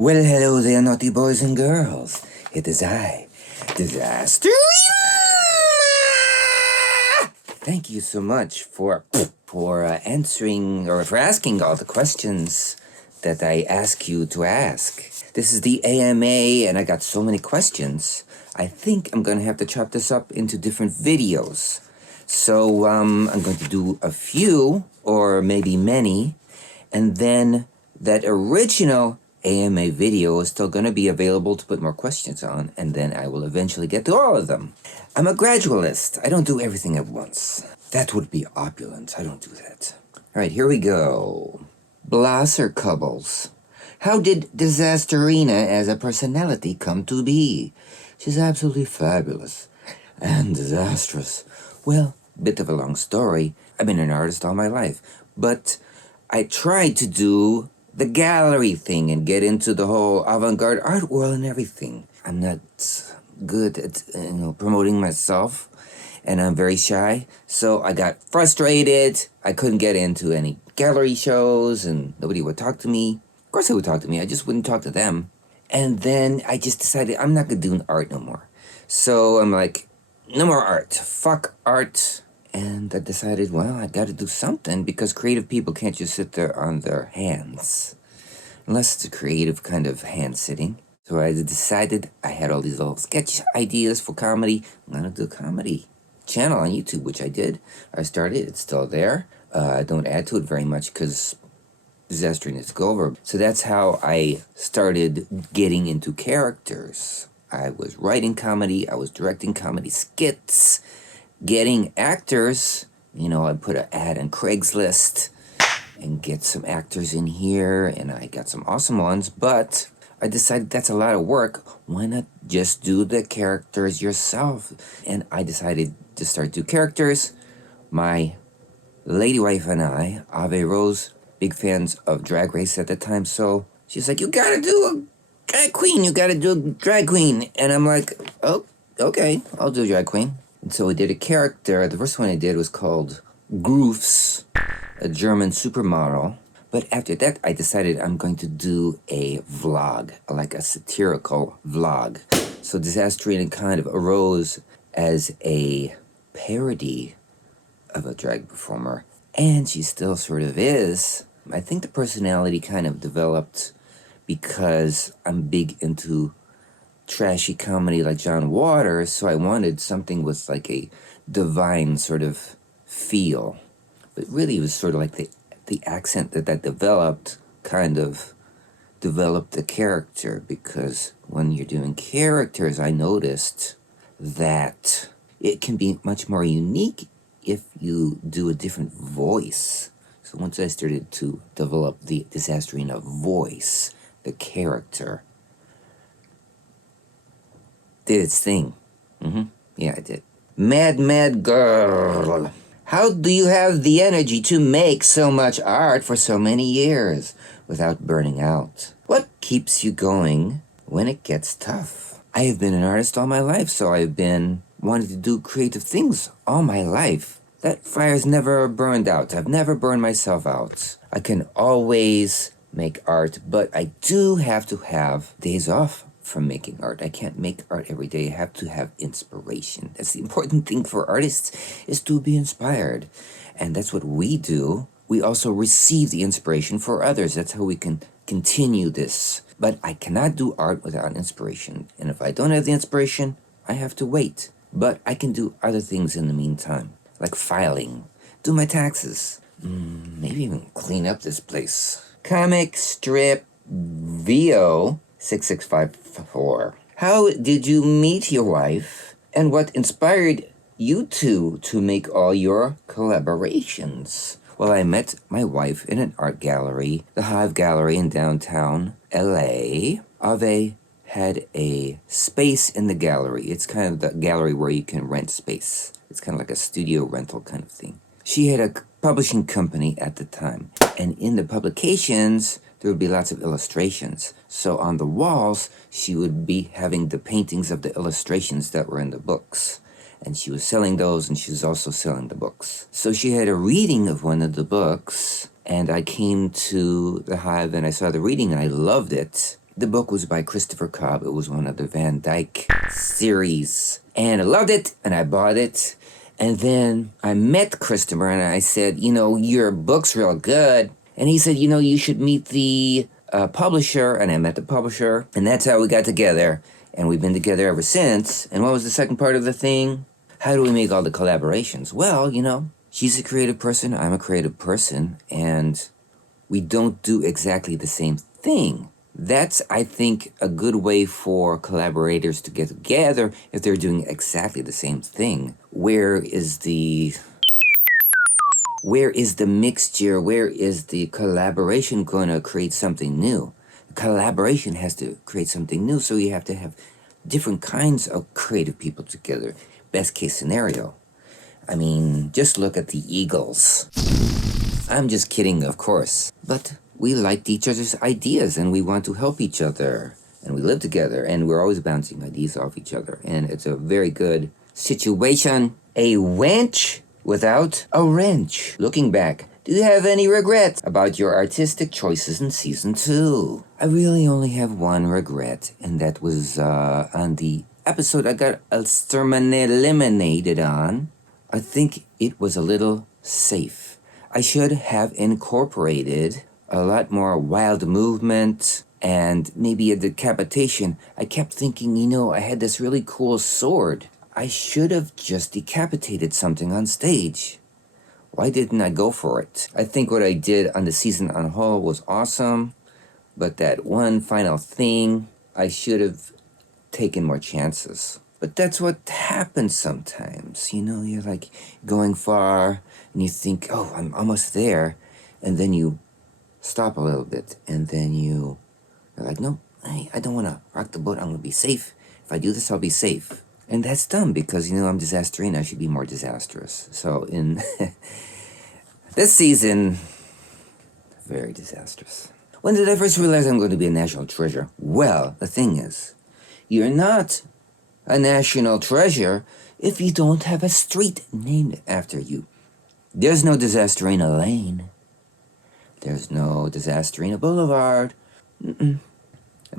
Well, hello there, naughty boys and girls. It is I, Disasterina! Thank you so much for answering or for asking all the questions that I ask you to ask. This is the AMA, and I got so many questions. I think I'm going to have to chop this up into different videos. So I'm going to do a few, or maybe many, and then that original AMA video is still going to be available to put more questions on, and then I will eventually get to all of them. I'm a gradualist. I don't do everything at once. That would be opulent. I don't do that. All right, here we go. Blosser Cubbles. How did Disasterina as a personality come to be? She's absolutely fabulous and disastrous. Well, bit of a long story. I've been an artist all my life, but I tried to do the gallery thing and get into the whole avant-garde art world and everything. I'm not good at promoting myself, and I'm very shy, so I got frustrated. I couldn't get into any gallery shows, and nobody would talk to me. Of course they would talk to me, I just wouldn't talk to them. And then I just decided I'm not gonna do art no more. So I'm like, no more art, fuck art. And I decided, well, I gotta do something, because creative people can't just sit there on their hands. Unless it's a creative kind of hand-sitting. So I decided I had all these little sketch ideas for comedy. I'm gonna do a comedy channel on YouTube, which I did. I started, it's still there. I don't add to it very much because Disasterina is over. So that's how I started getting into characters. I was writing comedy, I was directing comedy skits, getting actors. I'd put an ad on Craigslist and get some actors in here, and I got some awesome ones, but I decided that's a lot of work. Why not just do the characters yourself? And I decided to start do characters. My lady wife and I, Ave Rose, big fans of Drag Race at the time, so she's like, you gotta do a drag queen, you gotta do a drag queen. And I'm like, oh, okay, I'll do a drag queen. And so we did a character. The first one I did was called Groofs, a German supermodel. But after that, I decided I'm going to do a vlog, like a satirical vlog. So Disasterina kind of arose as a parody of a drag performer, and she still sort of is. I think the personality kind of developed because I'm big into trashy comedy like John Waters, so I wanted something with like a divine sort of feel. But really it was sort of like the accent that developed kind of developed the character, because when you're doing characters, I noticed that it can be much more unique if you do a different voice. So once I started to develop the Disasterina voice, the character did its thing. Yeah, I did. Mad girl. How do you have the energy to make so much art for so many years without burning out? What keeps you going when it gets tough? I have been an artist all my life, so I've been wanting to do creative things all my life. That fire's never burned out. I've never burned myself out. I can always make art, but I do have to have days off from making art. I can't make art every day. I have to have inspiration. That's the important thing for artists, is to be inspired. And that's what we do. We also receive the inspiration for others. That's how we can continue this. But I cannot do art without inspiration. And if I don't have the inspiration, I have to wait. But I can do other things in the meantime, like filing, do my taxes, maybe even clean up this place. Comic strip VO 6654. How did you meet your wife, and what inspired you two to make all your collaborations? Well, I met my wife in an art gallery, the Hive Gallery in downtown LA. Ave had a space in the gallery. It's kind of the gallery where you can rent space. It's kind of like a studio rental kind of thing. She had a publishing company at the time, and in the publications, there would be lots of illustrations. So on the walls, she would be having the paintings of the illustrations that were in the books. And she was selling those, and she was also selling the books. So she had a reading of one of the books, and I came to the Hive and I saw the reading and I loved it. The book was by Christopher Cobb. It was one of the Van Dyke series. And I loved it, and I bought it. And then I met Christopher, and I said, your book's real good. And he said, you should meet the publisher. And I met the publisher, and that's how we got together. And we've been together ever since. And what was the second part of the thing? How do we make all the collaborations? Well, she's a creative person, I'm a creative person, and we don't do exactly the same thing. That's, I think, a good way for collaborators to get together if they're doing exactly the same thing. Where is the mixture? Where is the collaboration going to create something new? Collaboration has to create something new, so you have to have different kinds of creative people together. Best case scenario. I mean, just look at the Eagles. I'm just kidding, of course. But we liked each other's ideas, and we want to help each other. And we live together, and we're always bouncing ideas off each other. And it's a very good situation. A wench without a wrench. Looking back, do you have any regrets about your artistic choices in Season 2? I really only have one regret, and that was on the episode I got eliminated on. I think it was a little safe. I should have incorporated a lot more wild movement and maybe a decapitation. I kept thinking, I had this really cool sword. I should have just decapitated something on stage. Why didn't I go for it? I think what I did on the season on whole was awesome, but that one final thing, I should have taken more chances. But that's what happens sometimes, you're like going far and you think, oh, I'm almost there. And then you stop a little bit and then you're like, no, I don't want to rock the boat. I'm going to be safe. If I do this, I'll be safe. And that's dumb because, I'm Disasterina. I should be more disastrous. So in this season, very disastrous. When did I first realize I'm going to be a national treasure? Well, the thing is, you're not a national treasure if you don't have a street named after you. There's no Disasterina Lane. There's no Disasterina Boulevard. Am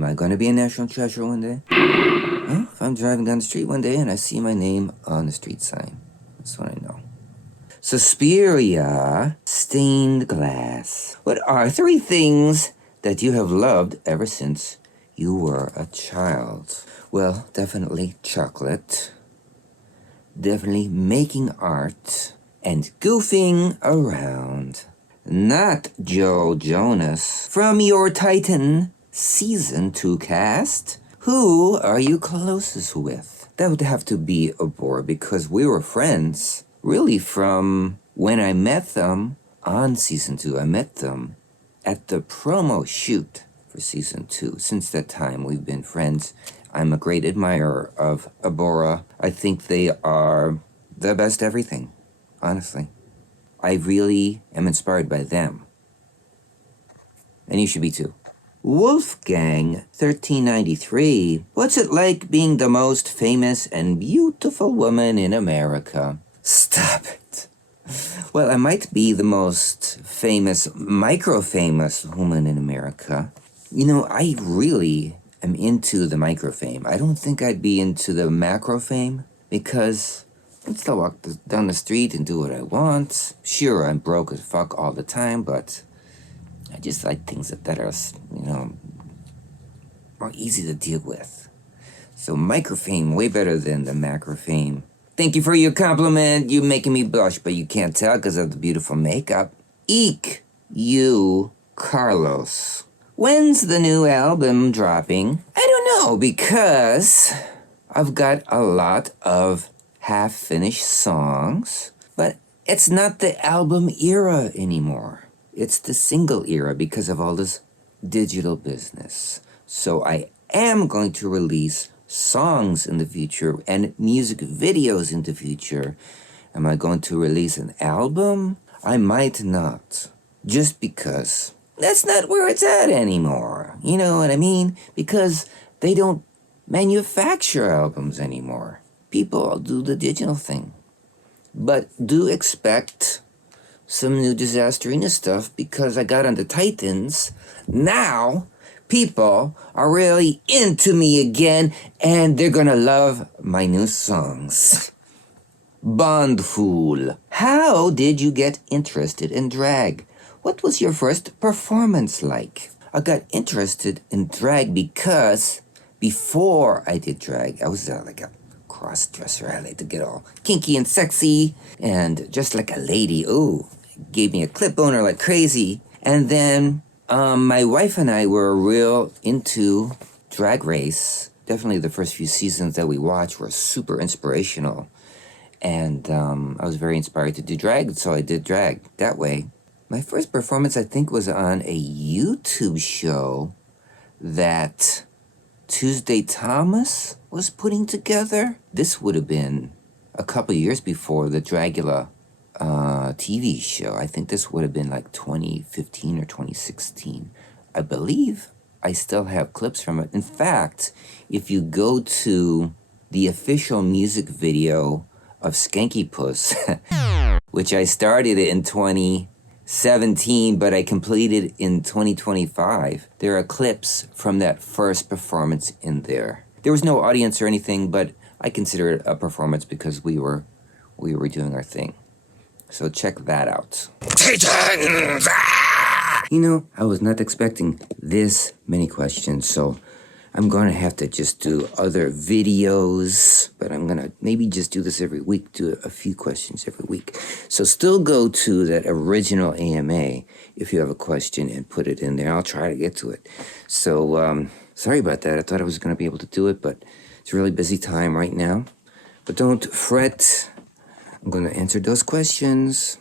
I going to be a national treasure one day? Well, if I'm driving down the street one day and I see my name on the street sign, that's what I know. Suspiria, stained glass. What are 3 things that you have loved ever since you were a child? Well, definitely chocolate, definitely making art, and goofing around. Not Joe Jonas. From your Titan Season 2 cast, who are you closest with? That would have to be a bore because we were friends, really from when I met them on Season 2. I met them at the promo shoot for Season 2. Since that time, we've been friends. I'm a great admirer of Abora. I think they are the best everything, honestly. I really am inspired by them. And you should be too. Wolfgang 1393. What's it like being the most famous and beautiful woman in America? Stop it. Well, I might be the most famous, micro-famous woman in America. I really am into the micro-fame. I don't think I'd be into the macro-fame because I can still walk down the street and do what I want. Sure, I'm broke as fuck all the time, but I just like things that are, more easy to deal with. So micro-fame, way better than the macro-fame. Thank you for your compliment. You're making me blush, but you can't tell because of the beautiful makeup. Eek, you, Carlos. When's the new album dropping? I don't know, because I've got a lot of half-finished songs, but it's not the album era anymore. It's the single era because of all this digital business. So I am going to release songs in the future and music videos in the future. Am I going to release an album? I might not. Just because that's not where it's at anymore. You know what I mean? Because they don't manufacture albums anymore. People do the digital thing. But do expect some new Disasterina stuff because I got on the Titans. Now, people are really into me again, and they're gonna love my new songs. Bondfool. How did you get interested in drag? What was your first performance like? I got interested in drag because before I did drag, I was like a cross-dresser. I like to get all kinky and sexy and just like a lady. Ooh, gave me a clip boner like crazy. And then my wife and I were real into Drag Race. Definitely the first few seasons that we watched were super inspirational. And I was very inspired to do drag, so I did drag that way. My first performance, I think, was on a YouTube show that Tuesday Thomas was putting together. This would have been a couple years before the Dragula TV show. I think this would have been like 2015 or 2016. I believe I still have clips from it. In fact, if you go to the official music video of Skanky Puss, which I started in 2017, but I completed in 2025. There are clips from that first performance in there. There was no audience or anything, but I consider it a performance because we were doing our thing. So check that out. Titans! You know, I was not expecting this many questions, so I'm gonna have to just do other videos, but I'm gonna maybe just do this every week, do a few questions every week. So still go to that original AMA if you have a question and put it in there. I'll try to get to it. So sorry about that. I thought I was gonna be able to do it, but it's a really busy time right now. But don't fret. I'm gonna answer those questions.